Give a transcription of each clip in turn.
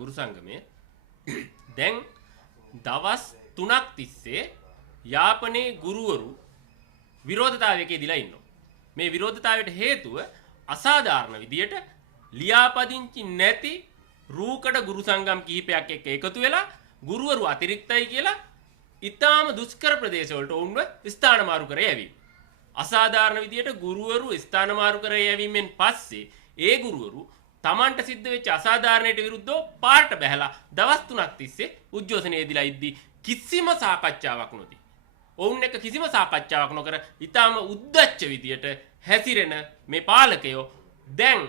ගුරු සංගමය දැන් දවස් 3ක් තිස්සේ යාපනයේ ගුරුවරු විරෝධතාවයකදී දිලා ඉන්නවා. මේ විරෝධතාවයට හේතුව අසාධාරණ විදියට ලියාපදිංචි නැති රූකඩ ගුරු සංගම් කිහිපයක් එක්ක එකතු වෙලා ගුරුවරු අතිරික්තයි කියලා ඊටාම දුෂ්කර ප්‍රදේශවලට වුන්ව ස්ථාන මාරු කර යැවීම. අසාධාරණ විදියට ගුරුවරු ස්ථාන මාරු කර යැවීමෙන් පස්සේ ඒ ගුරුවරු තමන්ට සිද්ධ වෙච්ච අසාධාරණයට විරුද්ධව පාට බැහැලා දවස් 3ක් තිස්සේ උද්ඝෝෂණයේදීලා ඉද්දි කිසිම සාකච්ඡාවක් නොදී. ඔවුන් එක්ක කිසිම සාකච්ඡාවක් නොකර ඊටාම උද්දච්ච විදියට හැසිරෙන මේ පාලකයෝ දැන්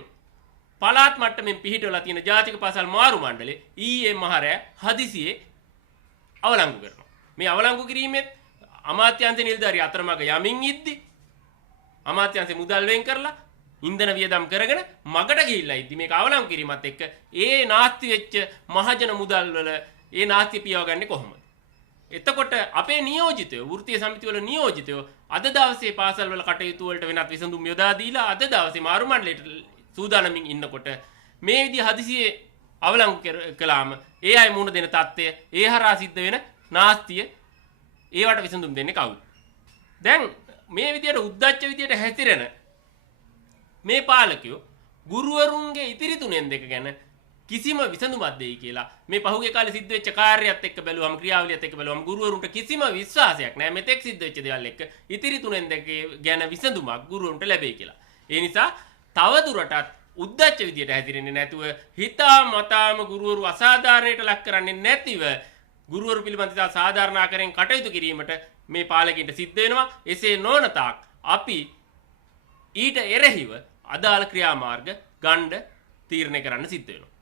පළාත් මට්ටමින් පිහිටවලා තියෙන ජාතික පාසල් මාරු මණ්ඩලේ ඊයේ මහරෑ හදිසියේ අවලංගු කරනවා. මේ අවලංගු කිරීමෙත් අමාත්‍යාංශ නිලධාරී අතරමඟ යමින් ඉද්දි අමාත්‍යාංශ මුදල් වෙන් කරලා ඉන්ධන වියදම් කරගෙන මගට ගිහිල්ලා ඉද්දි මේක අවලංගු කිරීමත් එක්ක ඒ නාස්ති වෙච්ච මහජන මුදල් වල ඒ නාස්ති පියවගන්නේ කොහොමද? එතකොට අපේ නියෝජිතයෝ වෘත්තීය සමිතිවල නියෝජිතයෝ අද දවසේ පාසල් වල කටයුතු වලට වෙනත් විසඳුම් යොදා දීලා අද දවසේ මාරු මණ්ඩලයට සූදානමින් ඉන්නකොට මේ විදිහ හදිසියේ අවලංගු කළාම ඒ අය මුණ දෙන தත්ත්වය ඒ හරහා සිද්ධ වෙන නාස්තිය ඒවට විසඳුම් දෙන්නේ කවුද? දැන් මේ විදියට උද්දච්ච විදියට හැතිරෙන මේ පාලකයෝ ගුරුවරුන්ගේ ඉතිරි තුනෙන් දෙක ගැන කිසිම විසඳුමක් දෙයි කියලා මේ පහුගිය කාලේ සිද්ධ වෙච්ච කාර්යයත් එක්ක බැලුවම ක්‍රියාවලියත් එක්ක බැලුවම ගුරුවරුන්ට කිසිම විශ්වාසයක් නැහැ මෙතෙක් සිද්ධ වෙච්ච දේවල් එක්ක ඉතිරි තුනෙන් දෙක ගැන විසඳුමක් ගුරුවරුන්ට ලැබෙයි කියලා. ඒ නිසා තව දුරටත් උද්දච්ච විදියට හැදිරෙන්නේ නැතුව හිතාමතාම ගුරුවරු අසාධාරණයට ලක් කරන්නේ නැතිව ගුරුවරු පිළිබඳව සාධාරණ ආකාරයෙන් කටයුතු කිරීමට මේ පාලකයන්ට සිද්ධ වෙනවා. එසේ නොවන තාක් අපි ඊට එරෙහිව අදාළ ක්‍රියාමාර්ග ගන්න තීරණය කරන්න සිද්ධ වෙනවා.